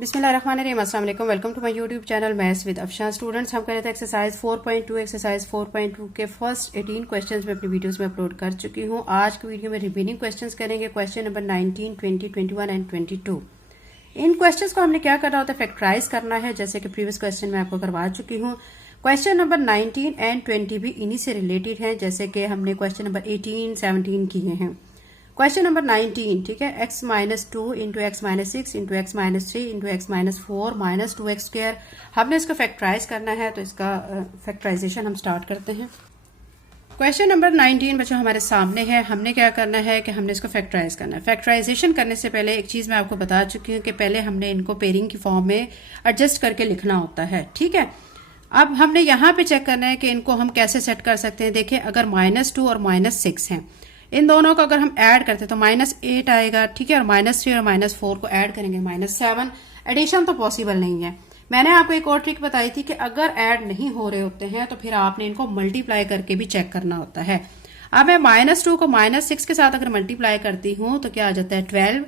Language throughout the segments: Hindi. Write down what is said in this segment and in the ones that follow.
बिस्मिल्लाहिर्रहमानिर्रहीम, अस्सलाम वालेकुम। Welcome to my YouTube channel maths with Afshan. Students, हम कर रहे थे एक्सरसाइज 4.2। एक्सरसाइज 4.2 के फर्स्ट 18 क्वेश्चंस में अपनी वीडियोस में अपलोड कर चुकी हूँ। आज की वीडियो में रिमेनिंग क्वेश्चंस करेंगे, question number 19, 20, 21 and 22। In questions को हमने क्या करना होता है, फैक्टराइज करना है, जैसे कि प्रीवियस क्वेश्चन में आपको करवा चुकी हूँ। क्वेश्चन नंबर 19 एंड 20 भी इन्हीं से रिलेटेड है, जैसे कि हमने क्वेश्चन नंबर 18, 17 किए हैं। क्वेश्चन नंबर 19, ठीक है, x minus 2 into x minus 6 into x minus 3 into x minus 4 minus 2x square. हमने इसको फैक्टराइज करना है, तो इसका फैक्टराइजेशन हम स्टार्ट करते हैं। क्वेश्चन नंबर 19 बच्चों हमारे सामने है। हमने क्या करना है कि हमने इसको फैक्टराइज करना है। फैक्टराइजेशन करने से पहले एक चीज मैं आपको बता चुकी हूँ कि पहले हमने इनको पेयरिंग की फॉर्म में एडजस्ट करके लिखना होता है, ठीक है। अब हमने यहाँ पे चेक करना है कि इनको हम कैसे सेट कर सकते हैं। देखिए, अगर -2 और -6 है, इन दोनों को अगर हम ऐड करते हैं तो -8 आएगा, ठीक है, और -3 और -4 को ऐड करेंगे -7। एडिशन तो पॉसिबल नहीं है। मैंने आपको एक और ट्रिक बताई थी कि अगर ऐड नहीं हो रहे होते हैं तो फिर आपने इनको मल्टीप्लाई करके भी चेक करना होता है। अब मैं -2 को -6 के साथ अगर मल्टीप्लाई करती हूँ तो क्या आ जाता है 12।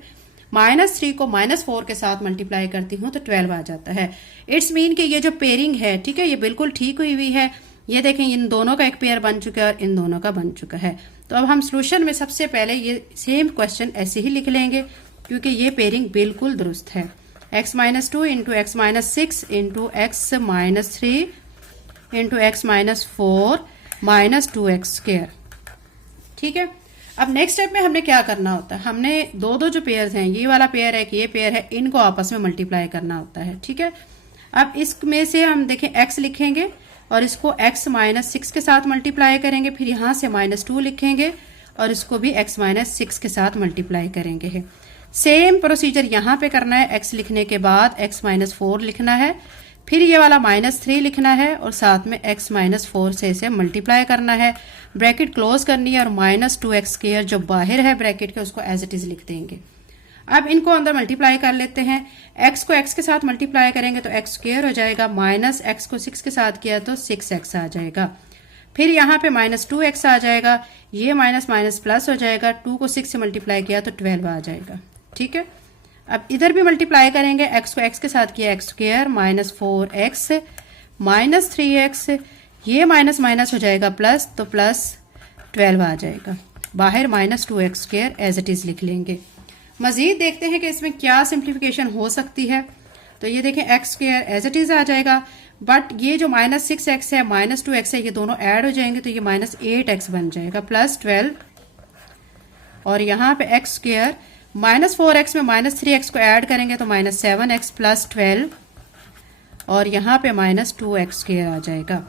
-3 को -4 के साथ मल्टीप्लाई करती हूँ तो 12 आ जाता है। इट्स मीन कि ये जो पेयरिंग है, ठीक है, ये बिल्कुल ठीक हुई हुई है। ये देखें, इन दोनों का एक पेयर बन चुका है और इन दोनों का बन चुका है। तो अब हम सोल्यूशन में सबसे पहले ये सेम क्वेश्चन ऐसे ही लिख लेंगे, क्योंकि ये पेयरिंग बिल्कुल दुरुस्त है। x minus 2 into x minus 6 into x minus 3 into x minus 4 minus 2x square, ठीक है। अब नेक्स्ट स्टेप में हमने क्या करना होता है, हमने दो जो पेयर्स हैं, ये वाला पेयर है कि ये पेयर है, इनको आपस में मल्टीप्लाई करना होता है, ठीक है। अब इसमें से हम देखें x लिखेंगे और इसको x माइनस 6 के साथ मल्टीप्लाई करेंगे, फिर यहाँ से -2 लिखेंगे और इसको भी x माइनस 6 के साथ मल्टीप्लाई करेंगे। सेम प्रोसीजर यहाँ पे करना है। x लिखने के बाद x माइनस 4 लिखना है, फिर ये वाला -3 लिखना है और साथ में x माइनस 4 से इसे मल्टीप्लाई करना है। ब्रैकेट क्लोज करनी है और -2x स्क्वायर जो बाहर है ब्रैकेट के उसको एज इट इज लिख देंगे। अब इनको अंदर मल्टीप्लाई कर लेते हैं। x को x के साथ मल्टीप्लाई करेंगे तो x स्क्वायर हो जाएगा, माइनस x को 6 के साथ किया तो 6x आ जाएगा। फिर यहाँ पे -2x आ जाएगा, ये माइनस माइनस प्लस हो जाएगा, 2 को 6 से मल्टीप्लाई किया तो 12 आ जाएगा, ठीक है। अब इधर भी मल्टीप्लाई करेंगे, x को x के साथ किया x square minus 4x minus 3x, ये माइनस माइनस हो जाएगा प्लस, तो प्लस 12 आ जाएगा। बाहर -2x square as it is लिख लेंगे। मजीद देखते हैं कि इसमें क्या सिंप्लीफिकेशन हो सकती है। तो ये देखें, x square as it is आ जाएगा, बट ये जो -6x है -2x है, ये दोनों ऐड हो जाएंगे तो ये -8x बन जाएगा प्लस 12। और यहाँ पे x स्क्वायर -4x में -3x को ऐड करेंगे तो -7x प्लस 12 और यहाँ पे -2x स्क्वायर आ जाएगा।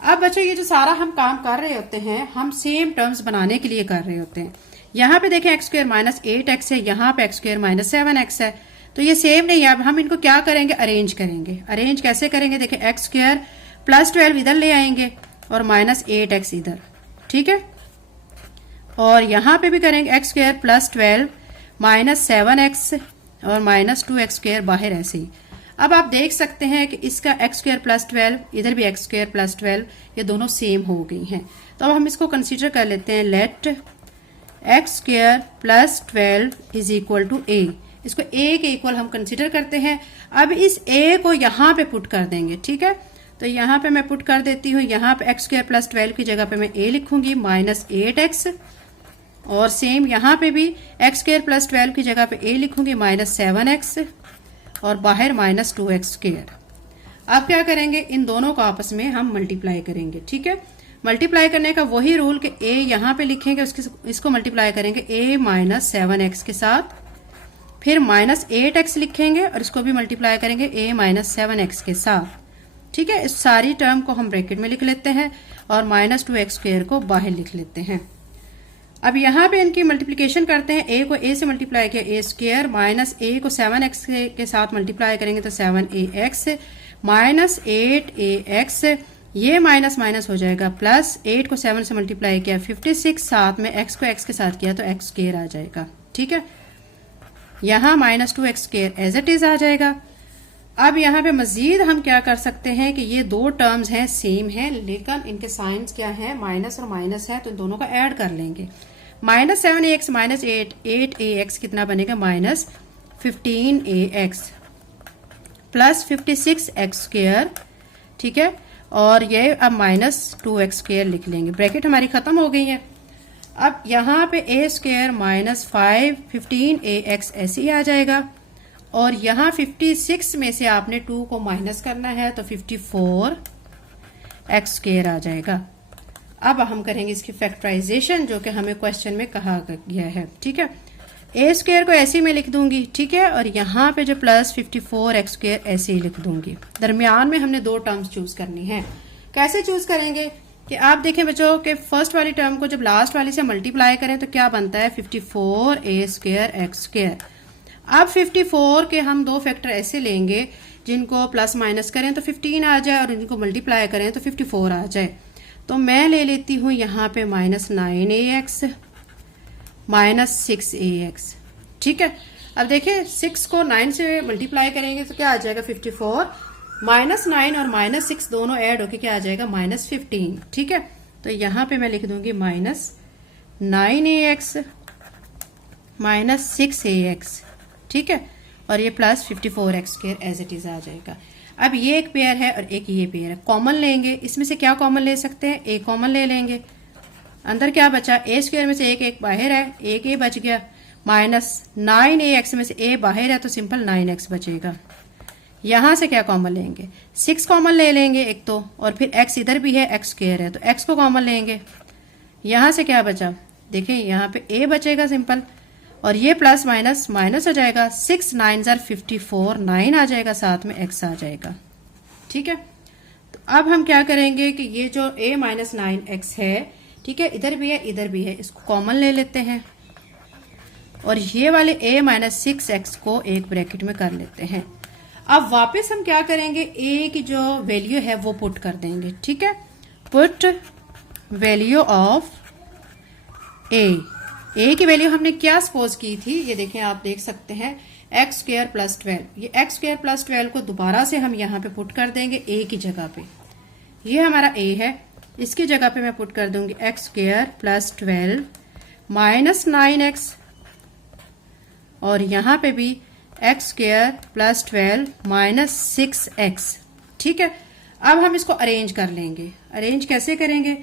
अब बच्चों, ये जो सारा हम काम कर रहे होते हैं, हम सेम टर्म्स बनाने के लिए कर रहे होते हैं। यहाँ पे देखें, x स्क्वायर -8x है, यहाँ पे x स्क्वायर -7x है, तो ये सेम नहीं है। अब हम इनको क्या करेंगे, अरेंज करेंगे। अरेंज कैसे करेंगे, देखें, x स्क्वायर प्लस 12 इधर ले आएंगे और -8x इधर, ठीक है। और यहाँ पे भी करेंगे x स्क्वायर प्लस 12 -7x और -2x स्क्वायर बाहर ऐसे ही। अब आप देख सकते हैं कि इसका x स्क्वायर प्लस 12, इधर भी x स्क्वायर प्लस 12, ये दोनों सेम हो गई हैं। तो अब हम इसको कंसीडर कर लेते हैं। Let x square plus 12 is equal to a। इसको a के इक्वल हम कंसीडर करते हैं। अब इस a को यहाँ पे पुट कर देंगे, ठीक है। तो यहाँ पे मैं पुट कर देती हूँ। यहाँ पे x स्क्वायर प्लस 12 की जगह पे मैं a लिखूंगी -8x, और सेम यहाँ पे भी x स्क्वायर प्लस 12 की जगह पे a लिखूंगी -7x और बाहर -2x स्क्वायर। अब क्या करेंगे, इन दोनों को आपस में हम मल्टीप्लाई करेंगे, ठीक है। मल्टीप्लाई करने का वही रूल कि a यहाँ पे लिखेंगे, इसको मल्टीप्लाई करेंगे a -7x के साथ, फिर -8x लिखेंगे और इसको भी मल्टीप्लाई करेंगे a -7x के साथ, ठीक है। इस सारी टर्म को हम ब्रैकेट में लिख लेते हैं और -2x स्क्वायर को बाहर लिख लेते हैं। अब यहाँ पे इनकी मल्टीप्लिकेशन करते हैं। a को a से मल्टीप्लाई किया a स्क्वायर, माइनस a को 7x के साथ मल्टीप्लाई करेंगे तो 7ax माइनस 8ax, ये माइनस माइनस हो जाएगा प्लस, 8 को 7 से मल्टीप्लाई किया 56, साथ में x को x के साथ किया तो x स्क्वायर आ जाएगा, ठीक है। यहाँ -2x square as it is आ जाएगा। अब यहाँ पे मजीद हम क्या कर सकते हैं कि ये दो टर्म्स हैं, सेम हैं, लेकिन इनके साइंस क्या है, माइनस और माइनस है, तो इन दोनों का ऐड कर लेंगे। -7ax -8 8ax कितना बनेगा, -15ax। प्लस 56 एक्स स्क्वायर, ठीक है, और ये अब माइनस 2 एक्स स्क्वायर लिख लेंगे। ब्रैकेट हमारी खत्म हो गई है। अब यहाँ पे ए स्क्वायर माइनस 15 ए एक्स ऐसे ही आ जाएगा, और यहाँ 56 में से आपने 2 को माइनस करना है तो 54 एक्स स्क्वायर आ जाएगा। अब हम करेंगे इसकी फैक्टराइजेशन जो कि हमें क्वेश्चन में कहा गया है, ठीक है। ए स्क्वायर को ऐसे ही मैं लिख दूंगी, ठीक है, और यहाँ पे जो प्लस 54 एक्स स्क्वायर ऐसे ही लिख दूंगी। दरमियान में हमने 2 टर्म्स चूज करनी है। कैसे चूज करेंगे कि आप देखें बच्चों कि फर्स्ट वाली टर्म को जब लास्ट वाली से मल्टीप्लाई करें तो क्या बनता है 54 ए स्क्वायर एक्स स्क्वायर। अब 54 के हम 2 फैक्टर ऐसे लेंगे जिनको प्लस माइनस करें तो 15 आ जाए और इनको मल्टीप्लाई करें तो 54 आ जाए। तो मैं ले लेती हूँ यहाँ पे minus 9 a x minus 6 a x, ठीक है। अब देखिए 6 को 9 से मल्टीप्लाई करेंगे तो क्या आ जाएगा 54, माइनस 9 और माइनस 6 दोनों ऐड होके क्या आ जाएगा माइनस 15, ठीक है। तो यहाँ पे मैं लिख दूंगी minus 9 a x minus 6 a x, ठीक है, और ये plus 54 x square as it is आ जाएगा। अब ये एक पेयर है और एक ये पेयर है, कॉमन लेंगे। इसमें से क्या कॉमन ले सकते हैं, ए कॉमन ले लेंगे। अंदर क्या बचा, ए स्क्वायर में से एक बाहर है, एक ए बच गया, माइनस 9 ए एक्स में से ए बाहर है तो सिंपल 9 एक्स बचेगा। यहां से क्या कॉमन लेंगे, 6 कॉमन ले लेंगे एक तो, और फिर एक्स इधर भी है, एक्स स्क्वायर है तो एक्स को कॉमन लेंगे। यहां से क्या बचा, देखिए यहाँ पे ए बचेगा सिंपल, और ये प्लस माइनस माइनस हो जाएगा, 6 9 जार 54, 9 आ जाएगा, साथ में एक्स आ जाएगा, ठीक है। तो अब हम क्या करेंगे कि ये जो a माइनस 9 एक्स है, ठीक है, इधर भी है इधर भी है, इसको कॉमन ले लेते हैं, और ये वाले a माइनस 6 एक्स को एक ब्रैकेट में कर लेते हैं। अब वापस हम क्या करेंगे, a की जो वैल्यू है वो पुट कर देंगे, ठीक है। पुट वैल्यू ऑफ a की वैल्यू हमने क्या सपोज की थी, ये देखें आप देख सकते हैं एक्स स्क्वायर प्लस 12। ये एक्स स्क्वायर प्लस 12 को दोबारा से हम यहाँ पे पुट कर देंगे a की जगह पे। ये हमारा a है, इसकी जगह पे मैं पुट कर दूंगी x square plus 12 minus 9 x, और यहाँ पे भी x square plus 12 minus 6 x, ठीक है। अब हम इसको अरेंज कर लेंगे। अरेंज कैसे करेंगे,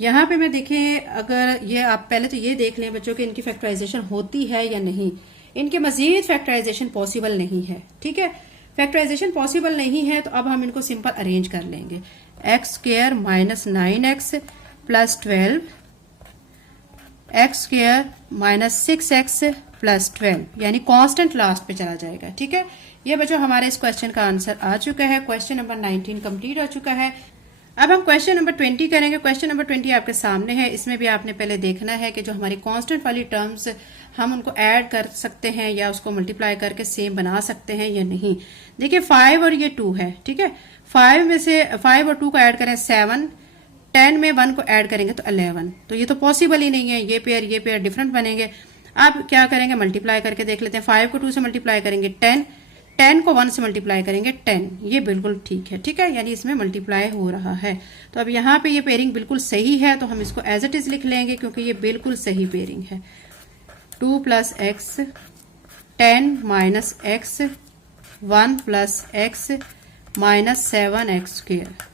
यहाँ पे मैं देखें, अगर ये आप पहले तो ये देख लें बच्चों कि इनकी फैक्टराइजेशन होती है या नहीं। इनके मजीद फैक्टराइजेशन पॉसिबल नहीं है, ठीक है। फैक्टराइजेशन पॉसिबल नहीं है तो अब हम इनको सिंपल अरेंज कर लेंगे। X square minus 9 x plus 12 x square minus 6 x plus 12, यानी कांस्टेंट लास्ट पे चला जाएगा, ठीक है। ये बच्चों हमारे इस क्वेश्चन का आंसर आ चुका है। क्वेश्चन नंबर 19 कंप्लीट हो चुका है। अब हम क्वेश्चन नंबर 20 करेंगे। क्वेश्चन नंबर 20 आपके सामने है। इसमें भी आपने पहले देखना है कि जो हमारी कांस्टेंट वाली टर्म्स हम उनको ऐड कर सकते हैं या उसको मल्टीप्लाई करके सेम बना सकते हैं या नहीं। देखिए 5 और ये 2 है, ठीक है। 5 में से 5 और 2 को ऐड करें 7, 10 में 1 को ऐड करेंगे तो 11, तो ये तो पॉसिबल ही नहीं है। ये पेयर डिफरेंट बनेंगे। अब क्या करेंगे, मल्टीप्लाई करके देख लेते हैं। 5 को 2 से मल्टीप्लाई करेंगे 10, 10 को 1 से मल्टीप्लाई करेंगे 10, ये बिल्कुल ठीक है, ठीक है, यानी इसमें मल्टीप्लाई हो रहा है। तो अब यहाँ पे ये पेयरिंग बिल्कुल सही है तो हम इसको एज इट इज लिख लेंगे क्योंकि ये बिल्कुल सही पेयरिंग है। 2 plus x 10 minus x 1 plus x minus 7 x square.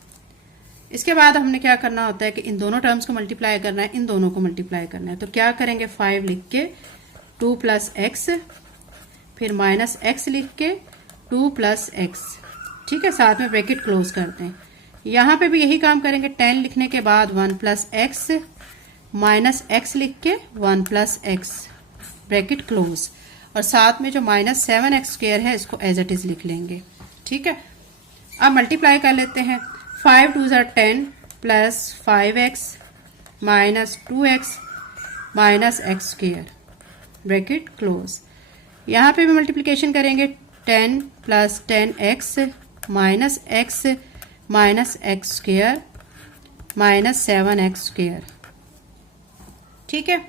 इसके बाद हमने क्या करना होता है कि इन दोनों टर्म्स को मल्टीप्लाई करना है, इन दोनों को मल्टीप्लाई करना है। तो क्या करेंगे, 5 लिख के 2 प्लस एक्स, फिर माइनस एक्स लिख के 2 प्लस एक्स, ठीक है, साथ में ब्रैकेट क्लोज करते हैं। यहाँ पे भी यही काम करेंगे। 10 लिखने के बाद 1 प्लस एक्स माइनस एक्स लिख के 1 प्लस एक्स ब्रैकेट क्लोज, और साथ में जो माइनस 7 एक्स स्क्वायर है इसको एज इट इज लिख लेंगे, ठीक है। अब मल्टीप्लाई कर लेते हैं। 5 2 ज़ा 10 plus 5x minus 2x minus x square bracket close. यहाँ पे भी मल्टीप्लिकेशन करेंगे। 10 plus 10x minus x minus x square minus 7x square, ठीक है।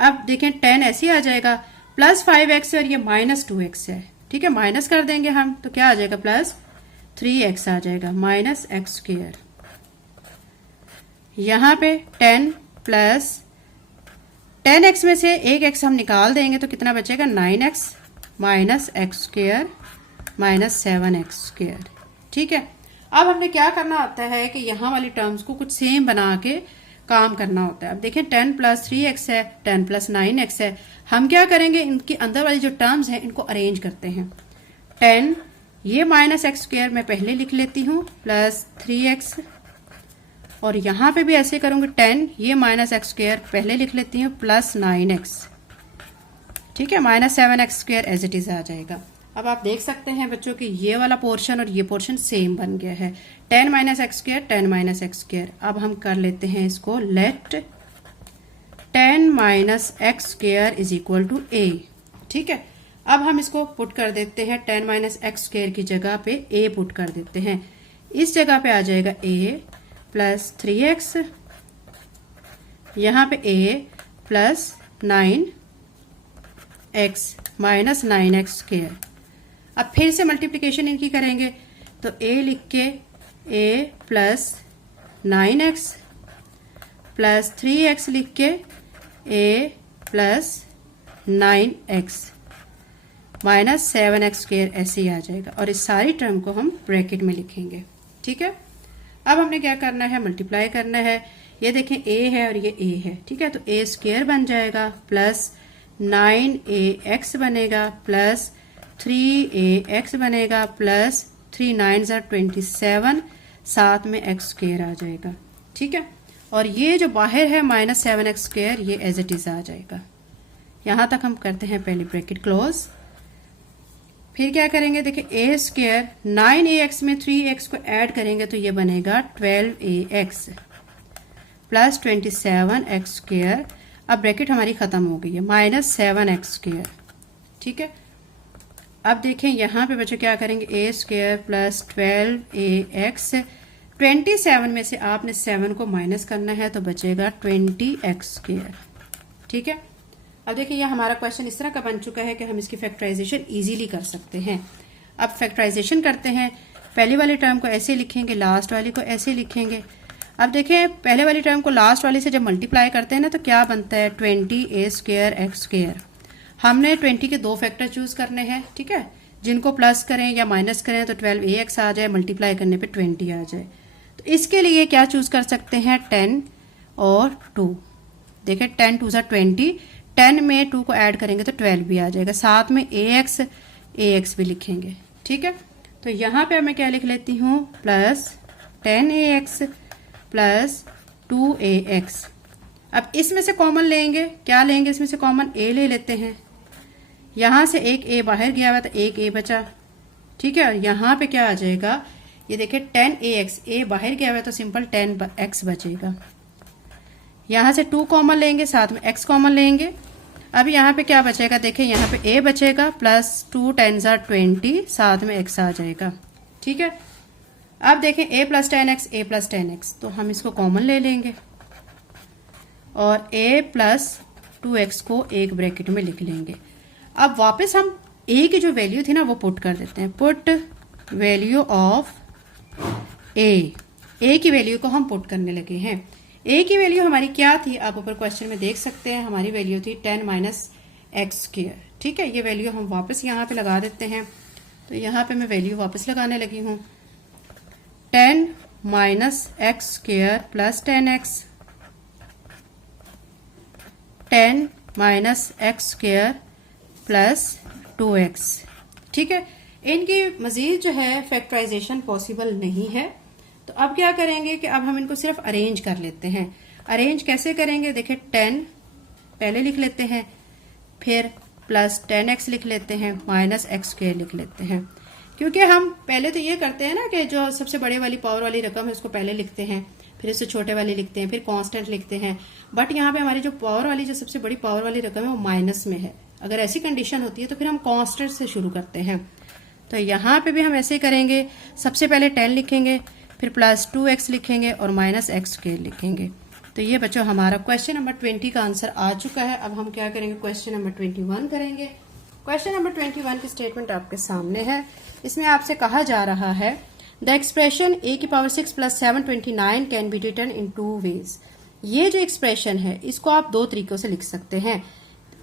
अब देखें 10 ऐसे ही आ जाएगा, प्लस 5x और ये माइनस 2x है, ठीक है, माइनस कर देंगे हम तो क्या आ जाएगा, प्लस 3x आ जाएगा माइनस एक्स स्क्वायर। यहाँ पे 10 प्लस 10x में से एक x हम निकाल देंगे तो कितना बचेगा, 9x minus x square minus 7x²। ठीक है, अब हमने क्या करना होता है कि यहाँ वाली टर्म्स को कुछ सेम बना के काम करना होता है। अब देखें 10 + 3x है, 10 + 9x है। हम क्या करेंगे, इनके अंदर वाली जो टर्म्स हैं इनको अरेंज करते हैं। 10 ये -x² मैं पहले लिख लेती हूँ प्लस 3x, और यहाँ पे भी ऐसे करूंगी 10 ये -x² पहले लिख लेती हूँ प्लस 9x। ठीक है, -7x² एज इट इज आ जाएगा। अब आप देख सकते हैं बच्चों कि ये वाला पोर्शन और ये पोर्शन सेम बन गया है। 10 - x², 10 - x²। अब हम कर लेते हैं इसको, let 10 - x² is equal to a। ठीक है, अब हम इसको पुट कर देते हैं, 10 - x² की जगह पे a पुट कर देते हैं। इस जगह पे आ जाएगा a प्लस 3x, यहाँ पे a plus 9x minus 9x²। अब फिर से मल्टीप्लिकेशन इनकी करेंगे तो a लिख के a plus 9x plus 3x लिख के a plus 9x minus 7x² ऐसे ही आ जाएगा, और इस सारी टर्म को हम ब्रैकेट में लिखेंगे। ठीक है, अब हमने क्या करना है, मल्टीप्लाई करना है। ये देखें a है और ये a है। ठीक है, तो a² बन जाएगा प्लस 9ax बनेगा प्लस 3ax बनेगा प्लस 3 9 27, साथ में x² आ जाएगा। ठीक है, और ये जो बाहर है -7x² ये एज इट इज आ जाएगा। यहां तक हम करते हैं पहले ब्रैकेट क्लोज। फिर क्या करेंगे, देखिए a² 9ax में 3x को ऐड करेंगे तो ये बनेगा 12ax प्लस 27x²। अब ब्रैकेट हमारी खत्म हो गई है, -7x²। ठीक है, अब देखें यहाँ पे बच्चों क्या करेंगे, a² प्लस 12ax, 27 में से आपने 7 को माइनस करना है तो बचेगा 20x²। ठीक है, अब देखिए यह हमारा क्वेश्चन इस तरह का बन चुका है कि हम इसकी फैक्टराइजेशन इजीली कर सकते हैं। अब फैक्टराइजेशन करते हैं, पहली वाली टर्म को ऐसे लिखेंगे, लास्ट वाली को ऐसे लिखेंगे। अब देखें पहले वाली टर्म को लास्ट वाली से जब मल्टीप्लाई करते हैं ना तो क्या बनता है, 20a² x²। हमने 20 के दो फैक्टर चूज करने हैं। ठीक है, जिनको प्लस करें या माइनस करें तो 12ax आ जाए, मल्टीप्लाई करने पे 20 आ जाए। तो इसके लिए क्या चूज कर सकते हैं, 10 और 2। देखें 10 2 20, 10 में 2 को ऐड करेंगे तो 12 भी आ जाएगा, साथ में ax भी लिखेंगे। ठीक है, तो यहाँ पे मैं क्या लिख लेती हूँ, प्लस 10ax प्लस 2ax। अब इसमें से कॉमन लेंगे, क्या लेंगे, इसमें से कॉमन a ले लेते हैं। यहाँ से एक a बाहर गया हुआ तो एक a बचा। ठीक है, और यहाँ पे क्या आ जाएगा, ये देखिए 10ax, a बाहर गया हुआ तो सिंपल 10x बचेगा। यहाँ से 2 कॉमन लेंगे, साथ में x कॉमन लेंगे। अब यहाँ पे क्या बचेगा, देखें यहाँ पे a बचेगा प्लस 2 10 20, साथ में x आ जाएगा। ठीक है, अब देखें a plus 10x, a plus 10x, तो हम इसको कॉमन ले लेंगे और a प्लस 2x को एक ब्रैकेट में लिख लेंगे। अब वापस हम a की जो वैल्यू थी ना वो पुट कर देते हैं, पुट वैल्यू ऑफ a की वैल्यू को हम पुट करने लगे हैं। a की वैल्यू हमारी क्या थी, आप ऊपर क्वेश्चन में देख सकते हैं, हमारी वैल्यू थी 10 - x²। ठीक है, ये वैल्यू हम वापस यहाँ पे लगा देते हैं। तो यहाँ पे मैं वैल्यू वापस लगाने लगी हूँ, 10 - x² plus 10x, 10 - x² plus 2x। ठीक है, इनकी मजीद जो है फैक्टराइजेशन पॉसिबल नहीं है। तो अब क्या करेंगे कि अब हम इनको सिर्फ अरेंज कर लेते हैं। अरेंज कैसे करेंगे, देखिए 10 पहले लिख लेते हैं, फिर प्लस 10x लिख लेते हैं, माइनस x² लिख लेते हैं। क्योंकि हम पहले तो ये करते हैं ना कि जो सबसे बड़े वाली पावर वाली रकम है उसको पहले लिखते हैं, फिर उससे छोटे वाले लिखते हैं, फिर कांस्टेंट लिखते हैं। बट यहाँ पे हमारी जो पावर वाली, जो सबसे बड़ी पावर वाली रकम है वो माइनस में है। अगर ऐसी कंडीशन होती है तो फिर हम कांस्टेंट से शुरू करते हैं। तो यहाँ पे भी हम ऐसे करेंगे, सबसे पहले 10 लिखेंगे, फिर प्लस 2x लिखेंगे और माइनस x² लिखेंगे। तो ये बच्चों हमारा क्वेश्चन नंबर 20 का आंसर आ चुका है। अब हम क्या करेंगे, क्वेश्चन नंबर 21 करेंगे। क्वेश्चन नंबर 21 की स्टेटमेंट आपके सामने है। इसमें आपसे कहा जा रहा है, the expression a⁶ + 729 can be written in 2 ways. ये जो एक्सप्रेशन है इसको आप 2 तरीकों से लिख सकते हैं।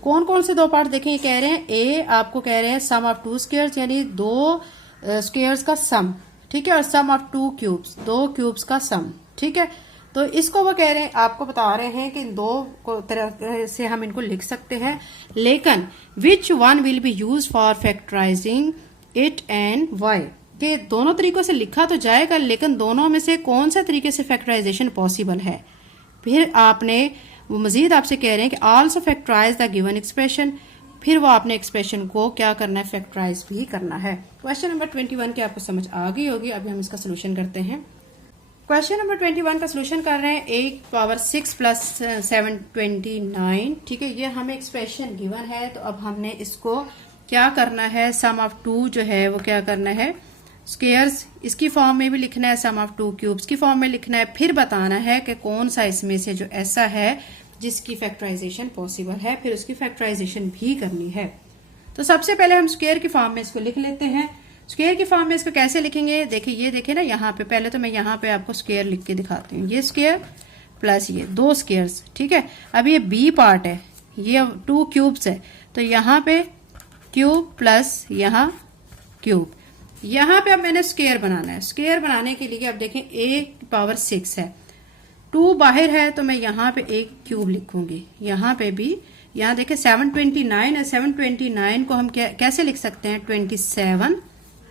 कौन कौन से 2 पार्ट देखें, ये कह रहे हैं a आपको कह रहे हैं सम ऑफ 2 स्क्वायर्स, यानी 2 स्क्वायर्स का सम, ठीक है, और सम ऑफ 2 क्यूब्स, 2 क्यूब्स का सम, ठीक है। तो इसको वो कह रहे हैं, आपको बता रहे हैं कि दो तरह से हम इनको लिख सकते हैं, लेकिन which one will be use for factorising it and why, कि दोनों तरीकों से लिखा तो जाएगा, लेकिन दोनों में से कौन सा तरीके से फैक्टराइजेशन पॉसिबल है। फिर आपने वो मजीद आपसे कह रहे हैं कि also factorise the given expression, फिर वो आपने एक्सप्रेशन को क्या करना है, फैक्टराइज भी करना है। क्वेश्चन नंबर 21 की आपको समझ आ गई होगी। अभी हम इसका सोल्यूशन करते हैं। क्वेश्चन नंबर 21 का सोल्यूशन कर रहे हैं 8 पावर 6 प्लस 729, ठीक है। ये हमें एक्सप्रेशन गिवन है, तो अब हमने इसको क्या करना है, सम ऑफ 2 जो है वो क्या करना है, स्क्वायर्स इसकी फॉर्म में भी लिखना है, सम ऑफ 2 क्यूब्स की फॉर्म में लिखना है, फिर बताना है कि कौन सा इसमें से जो ऐसा है जिसकी फैक्टराइजेशन पॉसिबल है, फिर उसकी फैक्टराइजेशन भी करनी है। तो सबसे पहले हम स्क्वायर की फॉर्म में इसको लिख लेते हैं। स्क्वायर की फॉर्म में इसको कैसे लिखेंगे, देखिए ये देखे ना यहाँ पे, पहले तो मैं यहाँ पे आपको स्क्वायर लिख के दिखाती हूँ। ये स्क्वायर प्लस ये 2 स्क्वायर्स, ठीक है। अब ये बी पार्ट है, ये 2 क्यूब्स है, तो यहाँ पे क्यूब प्लस यहाँ क्यूब, यहाँ पे अब मैंने स्क्वायर बनाना है। स्क्वायर बनाने के लिए अब देखें a पावर 6 है, 2 बाहर है, तो मैं यहाँ पे एक क्यूब लिखूंगी। यहाँ पे भी, यहाँ देखें 729 है, 729 को हम कैसे लिख सकते हैं, 27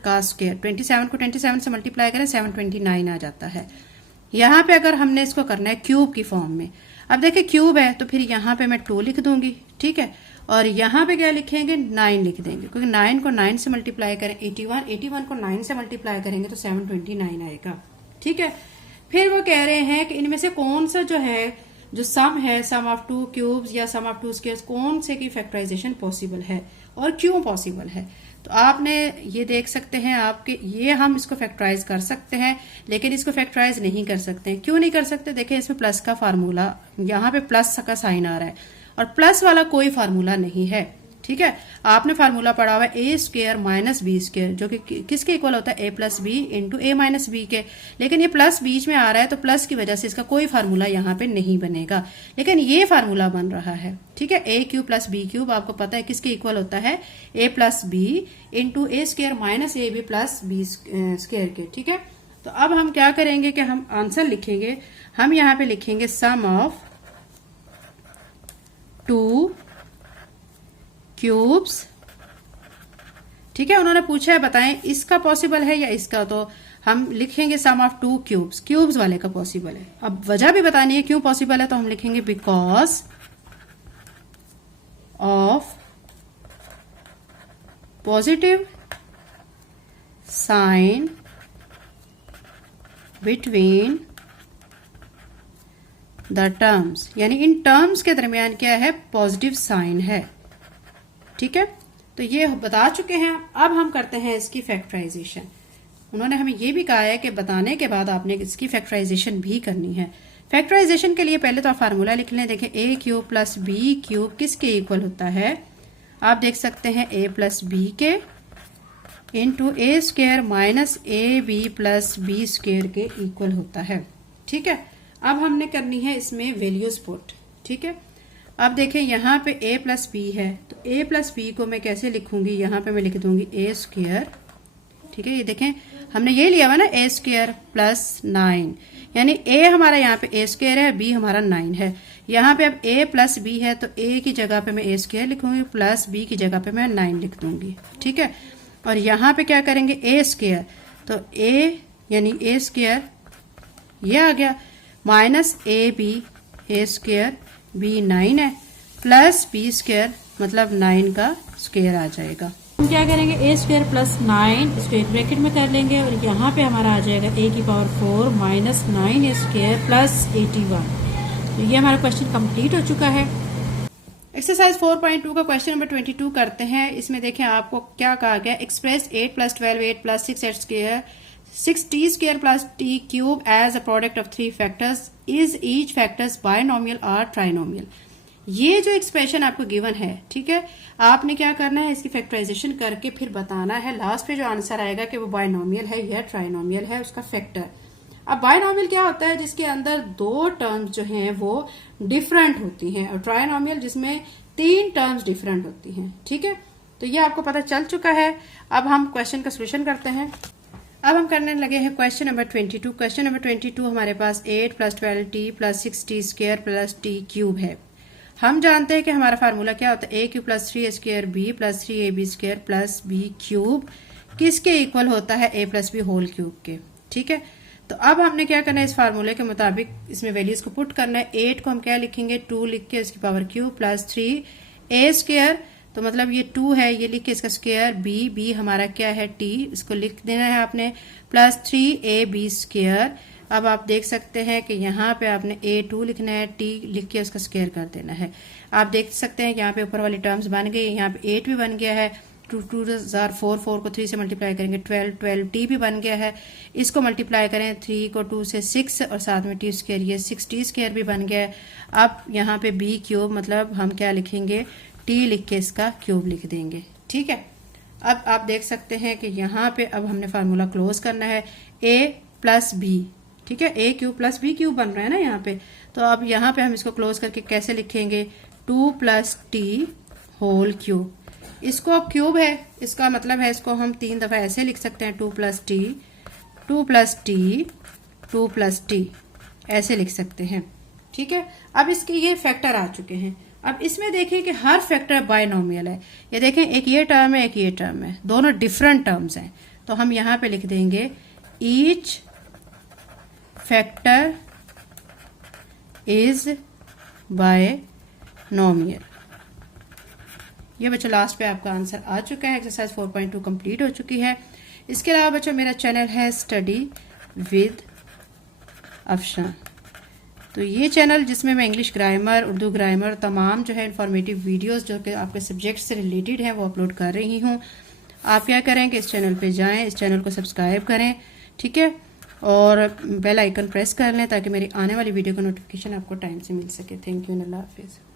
का स्क्वायर, 27 को 27 से मल्टीप्लाई करें 729 आ जाता है। यहाँ पे अगर हमने इसको करना है क्यूब की फॉर्म में, अब देखिए क्यूब है तो फिर यहाँ पे मैं 2 लिख दूंगी, ठीक है, और यहाँ पे क्या लिखेंगे, 9 लिख देंगे, क्योंकि 9 को 9 से मल्टीप्लाई करें 81 को 9 से मल्टीप्लाई करेंगे तो 729 आएगा, ठीक है। फिर वो कह रहे हैं कि इनमें से कौन सा जो है, जो सम है, सम ऑफ 2 क्यूब्स या सम ऑफ 2 स्क्वायर्स, कौन से की फैक्टराइजेशन पॉसिबल है और क्यों पॉसिबल है। तो आपने ये देख सकते हैं आपके, ये हम इसको फैक्टराइज कर सकते हैं, लेकिन इसको फैक्टराइज नहीं कर सकते। क्यों नहीं कर सकते, देखिए इसमें प्लस का फार्मूला, यहाँ पे प्लस का साइन आ रहा है और प्लस वाला कोई फार्मूला नहीं है, ठीक है। आपने फार्मूला पढ़ा हुआ है ए स्क्वायर माइनस बी स्क्वायर, जो कि किसके इक्वल होता है, a plus b into A minus B के, लेकिन ये प्लस बीच में आ रहा है तो प्लस की वजह से इसका कोई फार्मूला यहाँ पे नहीं बनेगा, लेकिन ये फार्मूला बन रहा है, ठीक है। A cube plus B cube आपको पता है किसके इक्वल होता है, a plus b into A square minus A B plus B square के, ठीक है। तो अब हम क्या करेंगे कि हम आंसर लिखेंगे, हम यहाँ पे लिखेंगे सम ऑफ 2 क्यूब्स, ठीक है। उन्होंने पूछा है बताएं इसका पॉसिबल है या इसका, तो हम लिखेंगे सम ऑफ 2 क्यूब्स, क्यूब्स वाले का पॉसिबल है। अब वजह भी बतानी है क्यों पॉसिबल है, तो हम लिखेंगे because of positive sign between the terms, यानी इन टर्म्स के दरमियान क्या है, पॉजिटिव साइन है, ठीक है। तो ये बता चुके हैं। अब हम करते हैं इसकी फैक्टराइजेशन। उन्होंने हमें ये भी कहा है कि बताने के बाद आपने इसकी फैक्टराइजेशन भी करनी है। फैक्टराइजेशन के लिए पहले तो आप फार्मूला लिख लें। देखें A cube plus B cube किसके इक्वल होता है, आप देख सकते हैं ए प्लस बी के into A square minus A B plus B square के इक्वल होता है, ठीक है। अब हमने करनी है इसमें वैल्यूज पुट, ठीक है। अब देखें यहाँ पे a प्लस बी है, तो a प्लस बी को मैं कैसे लिखूंगी, यहाँ पे मैं लिख दूंगी a स्क्वायर, ठीक है। ये देखें हमने ये लिया हुआ ना a स्क्वायर प्लस 9, यानी a हमारा यहाँ पे a स्क्वायर है, b हमारा 9 है। यहाँ पे अब a प्लस बी है तो a की जगह पे मैं a स्क्वायर लिखूंगी, प्लस b की जगह पे मैं 9 लिख दूंगी, ठीक है। और यहाँ पे क्या करेंगे a स्क्वायर, तो a यानी a स्क्वायर ये आ गया, minus A B, A square B 9 है, प्लस बी स्क्वायर मतलब 9 का स्क्वायर आ जाएगा। हम क्या करेंगे, ए स्क्वायर प्लस 9 स्क्वायर ब्रैकेट में कर लेंगे और यहाँ पे हमारा आ जाएगा a की पावर 4 माइनस 9 स्क्वायर प्लस 81। तो ये हमारा क्वेश्चन कंप्लीट हो चुका है। एक्सरसाइज 4.2 का क्वेश्चन नंबर 22 करते हैं। इसमें देखें आपको क्या कहा गया, express 8 plus 12 8 plus 6 square 6t square plus t cube as a product of 3 factors is each factors binomial और ट्राइनोमियल। ये जो एक्सप्रेशन आपको गिवन है, ठीक है, आपने क्या करना है, इसकी फैक्टराइजेशन करके फिर बताना है लास्ट पे जो आंसर आएगा कि वो बायनोमियल है या ट्राइनोमियल है, उसका फैक्टर। अब बायनोमियल क्या होता है, जिसके अंदर 2 टर्म्स जो हैं वो डिफरेंट होती हैं, और ट्राइनोमियल जिसमें 3 टर्म्स डिफरेंट होती हैं, ठीक है। तो ये आपको पता चल चुका है। अब हम क्वेश्चन का सोल्यूशन करते हैं। अब हम करने लगे हैं क्वेश्चन नंबर 22। क्वेश्चन नंबर 22 हमारे पास 8 + 12t + 6t² + t³ है। हम जानते हैं कि हमारा फार्मूला क्या होता है, a³ + 3a² b + 3ab² + b³ किसके इक्वल होता है, a + b होल क्यूब के। ठीक है, तो अब हमने क्या करना है, इस फार्मूले के मुताबिक इसमें वैल्यूज को पुट करना है। 8 को हम क्या लिखेंगे, 2 लिख के इसकी पावर क्यूब + 3a², तो मतलब ये 2 है, ये लिख के इसका स्क्वायर, b हमारा क्या है t, इसको लिख देना है आपने, + 3ab²। अब आप देख सकते हैं कि यहाँ पे आपने a2 लिखना है, t लिख के उसका स्क्वायर कर देना है। आप देख सकते हैं कि यहाँ पे ऊपर वाली टर्म्स बन गई, यहाँ पे 8 भी बन गया है, 2 4 4 को 3 से मल्टीप्लाई करेंगे 12 t भी बन गया है। इसको मल्टीप्लाई करें 3 को 2 से 6 और साथ में t², ये 6t² भी बन गया है। अब यहाँ पे b³ मतलब हम क्या लिखेंगे, t लिख के इसका क्यूब लिख देंगे। ठीक है, अब आप देख सकते हैं कि यहाँ पे अब हमने फार्मूला क्लोज करना है, a + b। ठीक है, a³ + b³ बन रहा है ना यहाँ पे, तो अब यहाँ पे हम इसको क्लोज करके कैसे लिखेंगे, 2 + t होल क्यूब। इसको अब क्यूब है, इसका मतलब है इसको हम 3 दफा ऐसे लिख सकते हैं, 2 + t 2 + t 2 + t ऐसे लिख सकते हैं। ठीक है, अब इसके ये फैक्टर आ चुके हैं। अब इसमें देखिए कि हर फैक्टर बायनोमियल है। ये देखें, एक ये टर्म है, एक ये टर्म है, दोनों डिफरेंट टर्म्स हैं। तो हम यहाँ पे लिख देंगे ईच फैक्टर इज बायनोमियल। ये बच्चों लास्ट पे आपका आंसर आ चुका है। एक्सरसाइज 4.2 कंप्लीट हो चुकी है। इसके अलावा बच्चों मेरा चैनल है स्टडी विद अफशान, तो ये चैनल जिसमें मैं इंग्लिश ग्रामर, उर्दू ग्रामर, तमाम जो है इंफॉर्मेटिव वीडियोस जो कि आपके सब्जेक्ट से रिलेटेड हैं वो अपलोड कर रही हूँ। आप क्या करें कि इस चैनल पे जाएं, इस चैनल को सब्सक्राइब करें, ठीक है, और बेल आइकन प्रेस कर लें ताकि मेरी आने वाली वीडियो का नोटिफिकेशन आपको टाइम से मिल सके। थैंक यू, अल्लाह हाफिज़।